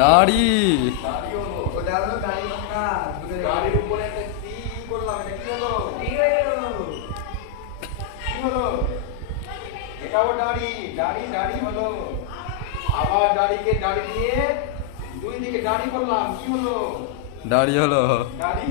দাড়ি। গাড়ির উপরে একটা কি করলাম, এটা কি হলো? কি হলো? এটাও দাড়ি, দাড়ি দাড়ি হলো। আবার দাড়িকে দাড়ি দিয়ে দুই দিকে দাড়ি করলাম, কি হলো? দাড়ি হলো। দাড়ি